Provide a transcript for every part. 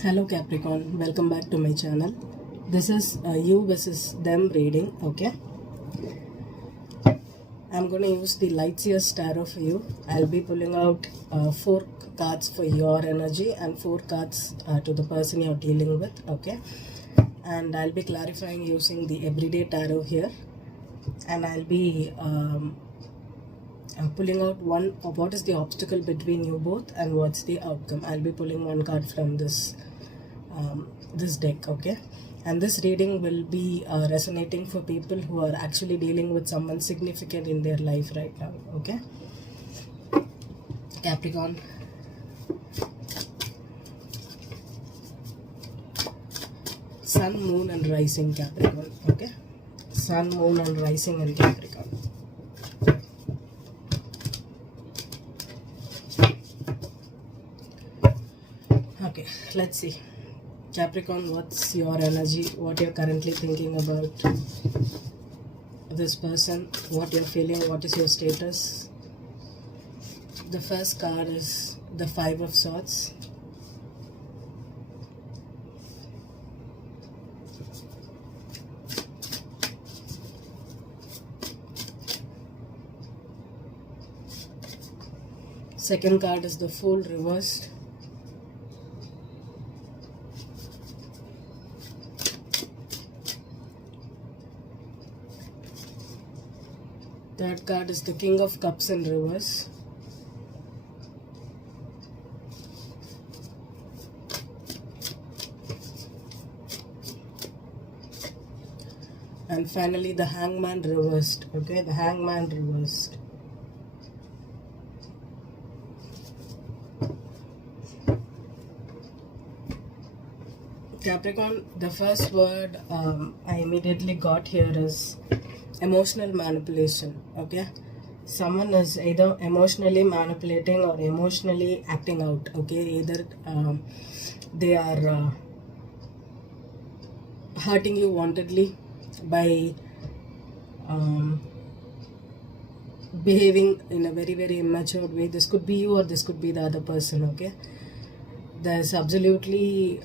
Hello Capricorn, welcome back to my channel. This is you versus them reading, okay? I'm going to use the Light Years Tarot for you. I'll be pulling out 4 cards for your energy and 4 cards to the person you're dealing with, okay? And I'll be clarifying using the Everyday Tarot here. And I'll be pulling out what is the obstacle between you both and what's the outcome. I'll be pulling one card from this deck, okay? And this reading will be resonating for people who are actually dealing with someone significant in their life right now, okay? Capricorn, Sun, Moon and Rising Capricorn, okay? Sun, Moon and Rising in Capricorn. Okay, let's see. Capricorn, what's your energy? What you're currently thinking about this person? What you're feeling? What is your status? The first card is the 5 of Swords. Second card is the Fool reversed. Third card is the King of Cups in reverse. And finally the Hangman reversed. Okay, the Hangman reversed. Capricorn, the first word I immediately got here is emotional manipulation, okay? Someone is either emotionally manipulating or emotionally acting out, okay? Either they are hurting you wantedly by behaving in a very, very immature way. This could be you or this could be the other person, okay? There's absolutely,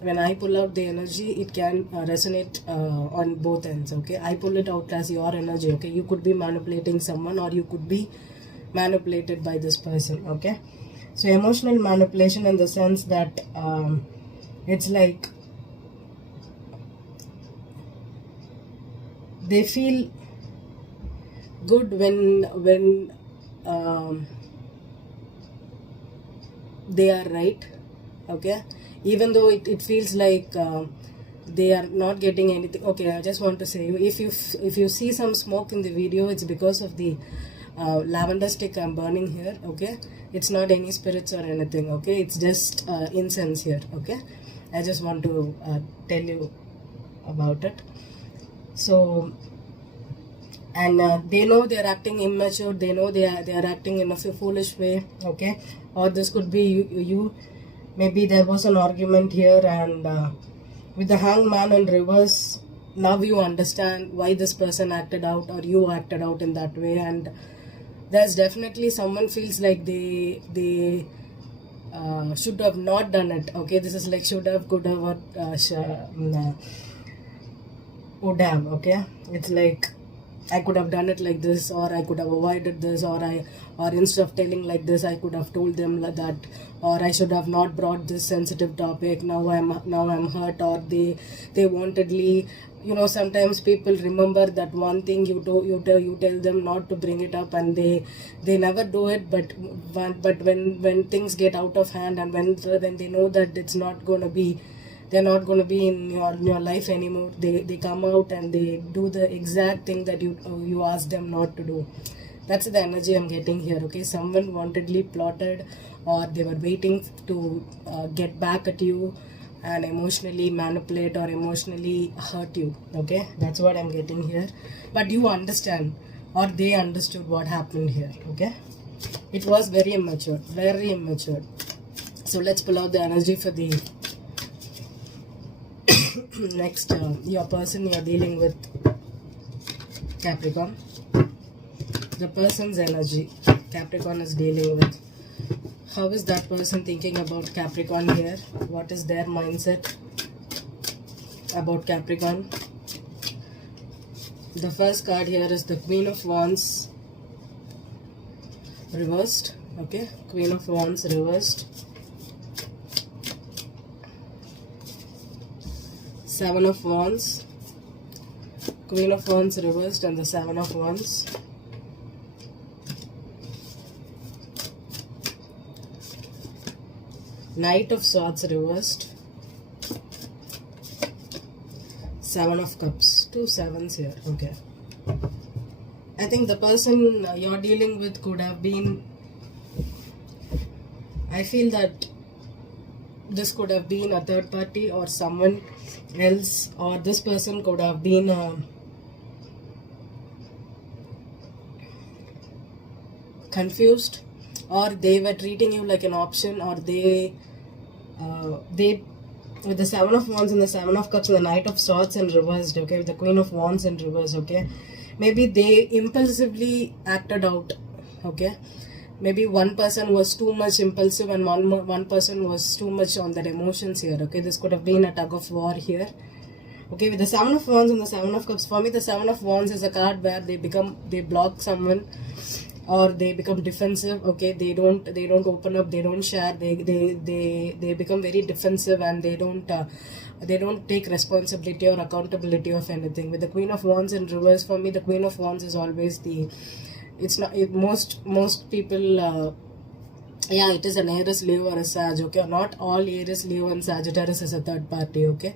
when I pull out the energy, it can resonate on both ends, okay? I pull it out as your energy, okay? You could be manipulating someone or you could be manipulated by this person, okay? So emotional manipulation in the sense that it's like they feel good when they are right, okay, even though it feels like they are not getting anything. Okay, I just want to say, if you see some smoke in the video, it's because of the lavender stick I'm burning here, okay? It's not any spirits or anything, okay? It's just incense here, okay? I just want to tell you about it. So, and they know they are acting immature, they know they are acting in a foolish way, okay? Or this could be you. Maybe there was an argument here, and with the Hangman in reverse, now you understand why this person acted out or you acted out in that way. And there's definitely someone feels like they should have not done it, okay? This is like should have, could have, or would have, okay? It's like I could have done it like this, or I could have avoided this, or instead of telling like this, I could have told them like that, or I should have not brought this sensitive topic. Now I'm hurt, or they wantedly, you know, sometimes people remember that one thing you tell them not to bring it up, and they never do it. But when things get out of hand, and when they know that it's not gonna be, they're not going to be in your life anymore, they come out and they do the exact thing that you asked them not to do. That's the energy I'm getting here, okay? Someone wantedly plotted, or they were waiting to get back at you and emotionally manipulate or emotionally hurt you, okay? That's what I'm getting here. But you understand, or they understood what happened here, okay? It was very immature, very immature. So let's pull out the energy for the next, your person you're dealing with, Capricorn. The person's energy Capricorn is dealing with. How is that person thinking about Capricorn here? What is their mindset about Capricorn? The first card here is the Queen of Wands reversed. Okay, Queen of Wands reversed. Seven of Wands, Queen of Wands reversed, and the Seven of Wands. Knight of Swords reversed. Seven of Cups. Two sevens here. Okay. I think the person you're dealing with could have been, I feel that this could have been a third party or someone else, or this person could have been confused, or they were treating you like an option, or they with the Seven of Wands and the Seven of Cups and the Knight of Swords in reversed, okay, with the Queen of Wands in reverse, okay, maybe they impulsively acted out, okay. Maybe one person was too much impulsive and one person was too much on their emotions here, okay. This could have been a tug of war here, okay. With the Seven of Wands and the Seven of Cups, for me the Seven of Wands is a card where they block someone, or they become defensive, okay. They don't open up, they don't share, they become very defensive, and they don't take responsibility or accountability of anything. With the Queen of Wands in reverse, for me the Queen of Wands is always most people, yeah, it is an Aries, Leo or a Sag, okay. Not all Aries, Leo and Sagittarius is a third party, okay.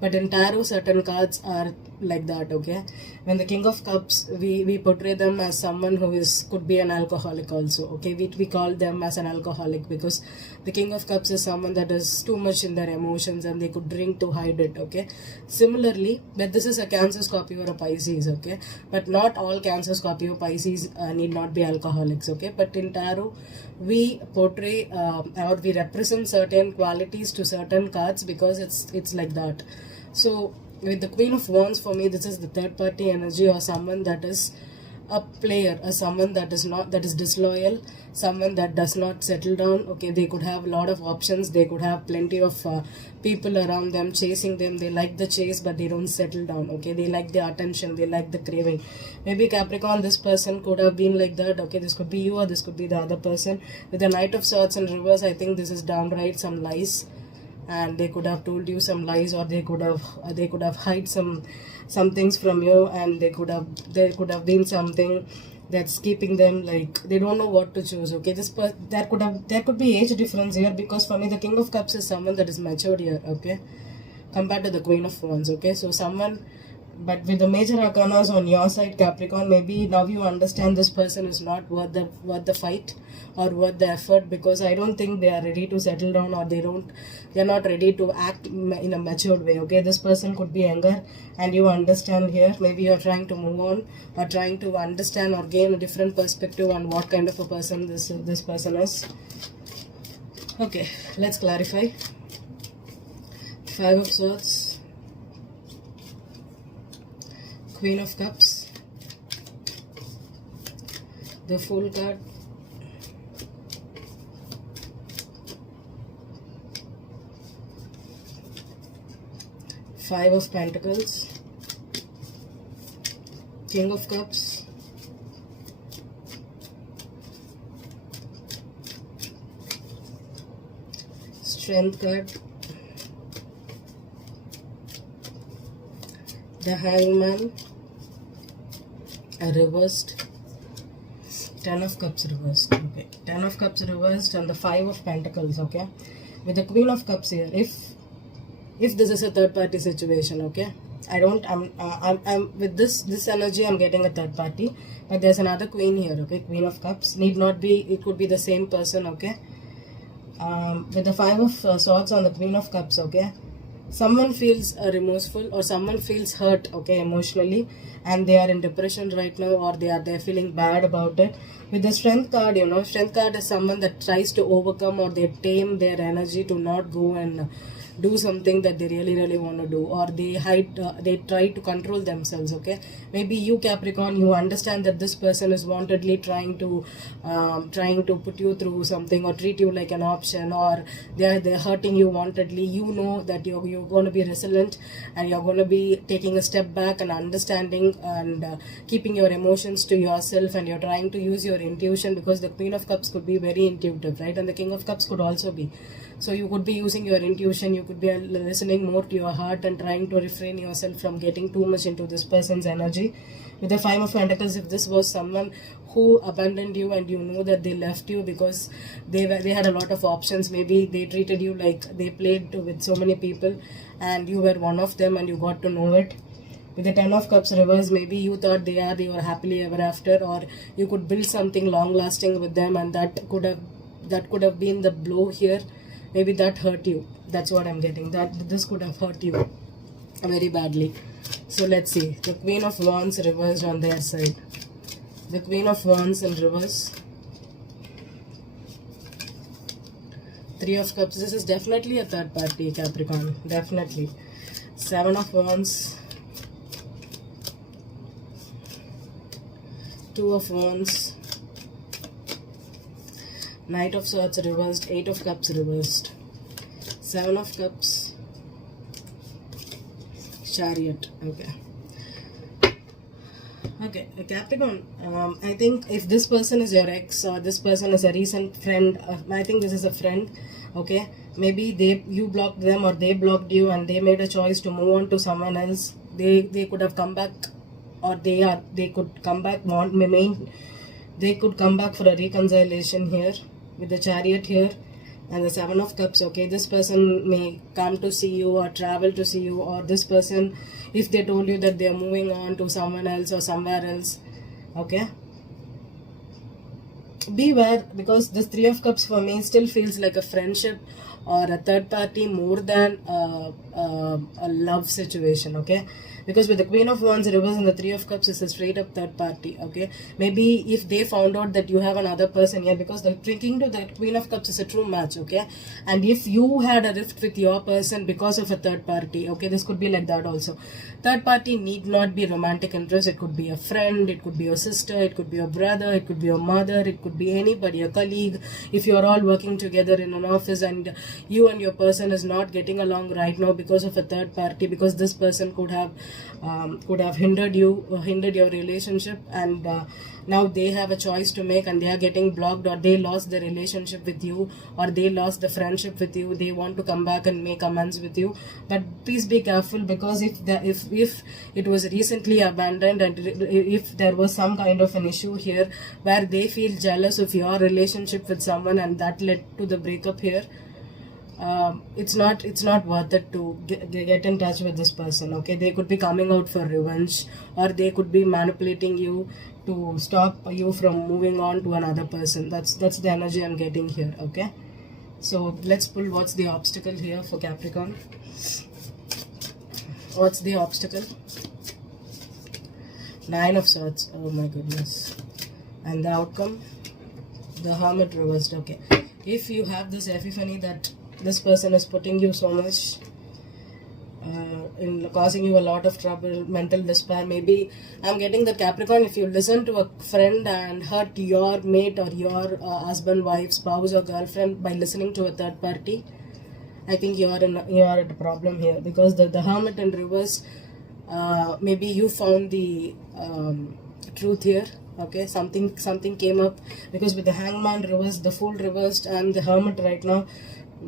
But in tarot, certain cards are like that, okay. When the King of Cups, we portray them as someone who could be an alcoholic also, okay. We call them as an alcoholic because the King of Cups is someone that is too much in their emotions and they could drink to hide it, okay. Similarly, but this is a Cancer, Scorpio or a Pisces, okay. But not all Cancer, Scorpio, Pisces need not be alcoholics, okay. But in tarot, we portray or we represent certain qualities to certain cards because it's like that. So with the Queen of Wands, for me this is the third party energy, or someone that is a player, or someone that is disloyal, someone that does not settle down, okay. They could have a lot of options, they could have plenty of people around them chasing them, they like the chase but they don't settle down, okay. They like the attention, they like the craving. Maybe Capricorn, this person could have been like that, okay. This could be you or this could be the other person. With the Knight of Swords in reverse, I think this is downright some lies, and they could have told you some lies, or they could have hide some things from you, and there could have been something that's keeping them like they don't know what to choose, okay. There could be age difference here, because for me the King of Cups is someone that is matured here, okay, compared to the Queen of Wands, okay. So someone, but with the major arcanas on your side, Capricorn, maybe now you understand this person is not worth the fight or worth the effort, because I don't think they are ready to settle down, or they're not ready to act in a matured way, okay. This person could be younger and you understand here, maybe you're trying to move on or trying to understand or gain a different perspective on what kind of a person this person is, okay. Let's clarify. Five of Swords, Queen of Cups, the Fool card, Five of Pentacles, King of Cups, Strength card, the Hangman, reversed, Ten of Cups reversed, okay. Ten of Cups reversed, and the Five of Pentacles, okay. With the Queen of Cups here, if this is a third party situation, okay, I'm with this energy, I'm getting a third party, but there's another queen here, okay. Queen of Cups, need not be, it could be the same person, okay. With the Five of Swords on the Queen of Cups, okay, someone feels remorseful, or someone feels hurt, okay, emotionally, and they are in depression right now, or they're feeling bad about it. With the Strength card, Strength card is someone that tries to overcome, or they tame their energy to not go and do something that they really want to do, or they hide, they try to control themselves. Okay, maybe you Capricorn, you understand that this person is wantedly trying to put you through something or treat you like an option, or they're hurting you wantedly. You know that you're going to be resilient, and you're going to be taking a step back and understanding, and keeping your emotions to yourself, and you're trying to use your intuition, because the Queen of Cups could be very intuitive, right? And the King of Cups could also be. So you could be using your intuition, you could be listening more to your heart and trying to refrain yourself from getting too much into this person's energy. With the Five of Pentacles, if this was someone who abandoned you and you know that they left you because they had a lot of options, maybe they treated you like they played with so many people and you were one of them and you got to know it. With the Ten of Cups reverse, maybe you thought they were happily ever after, or you could build something long lasting with them, and that could have been the blow here. Maybe that hurt you. That's what I'm getting. That this could have hurt you very badly. So let's see. The Queen of Wands reversed on their side. The Queen of Wands in reverse. Three of Cups. This is definitely a third party, Capricorn. Definitely. Seven of Wands. Two of Wands. Knight of Swords reversed, Eight of Cups reversed, Seven of Cups, Chariot. Okay, Capricorn, I think if this person is your ex or this person is a recent friend, I think this is a friend, okay? Maybe you blocked them or they blocked you and they made a choice to move on to someone else. They could have come back, or they could come back, they could come back for a reconciliation here. With the Chariot here and the Seven of Cups, okay, this person may come to see you or travel to see you, or this person, if they told you that they are moving on to someone else or somewhere else, okay, beware, because this Three of Cups for me still feels like a friendship or a third party more than a love situation, okay? Because with the Queen of Wands reverse and the Three of Cups is a straight up third party, okay? Maybe if they found out that you have another person here, because the King to the Queen of Cups is a true match, okay? And if you had a rift with your person because of a third party, okay, this could be like that also. Third party need not be romantic interest. It could be a friend, it could be your sister, it could be your brother, it could be your mother, it could be anybody, a colleague. If you are all working together in an office and you and your person is not getting along right now because of a third party, because this person could have hindered your relationship, and now they have a choice to make and they are getting blocked, or they lost the relationship with you, or they lost the friendship with you. They want to come back and make amends with you, but please be careful, because if it was recently abandoned and if there was some kind of an issue here where they feel jealous of your relationship with someone and that led to the breakup here, it's not worth it to get in touch with this person, okay? They could be coming out for revenge, or they could be manipulating you to stop you from moving on to another person. That's the energy I'm getting here, okay? So let's pull what's the obstacle here for Capricorn. What's the obstacle? Nine of Swords. Oh my goodness. And the outcome? The Hermit reversed, okay? If you have this epiphany that this person is putting you so much, in causing you a lot of trouble, mental despair, maybe I'm getting that Capricorn, if you listen to a friend and hurt your mate or your husband, wife, spouse or girlfriend by listening to a third party, I think you are at a problem here, because the Hermit in reverse, maybe you found the truth here, okay? Something came up, because with the Hangman reversed, the Fool reversed and the Hermit right now,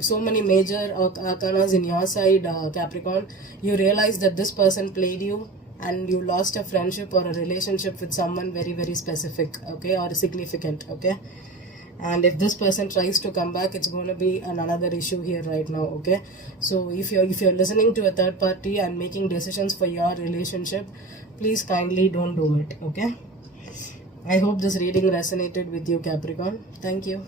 so many major arcanas in your side, Capricorn, you realize that this person played you and you lost a friendship or a relationship with someone very, very specific, okay, or significant, okay? And if this person tries to come back, it's going to be another issue here right now, okay? So if you're listening to a third party and making decisions for your relationship, please kindly don't do it, okay? I hope this reading resonated with you, Capricorn. Thank you.